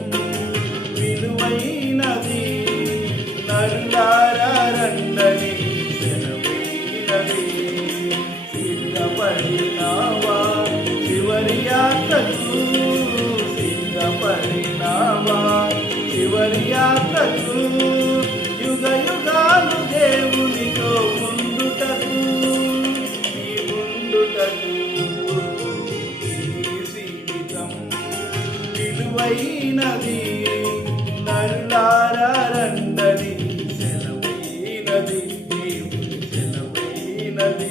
జీవితం విలువైనది విలువైనది నరులారా సెలవైనది దేవుని సెలవైనది.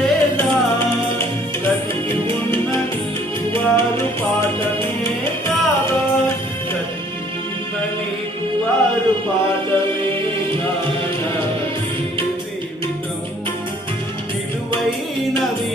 లేదా బ్రతికి ఉన్న నీకు వారు పాటమే కాదా? బ్రతికి ఉన్న నీకు వారు కాదా? జీవితం విలువైనది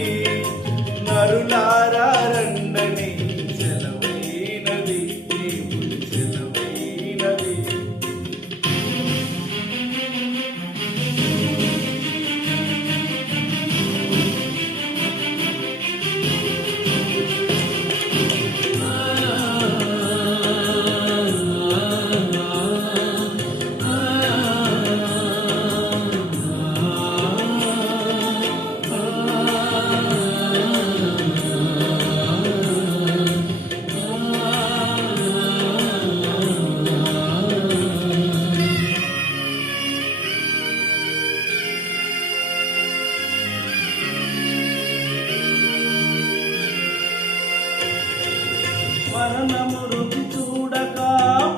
మరణము రుచి చూడక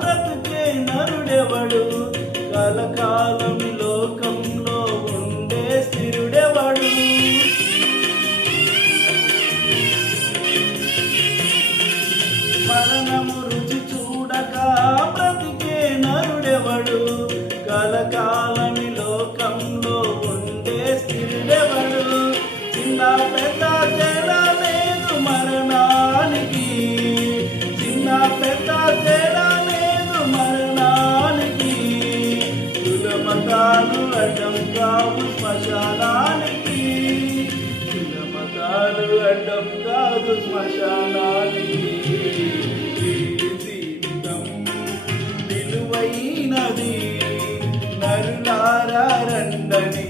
బ్రతుకే నరుడెవడు? కలకాలమే కులమతాలు అడ్డం కావు మతాలు అడ్డం కాదు శ్మశానానికి. జీవితం విలువైనది. నరులారా రండని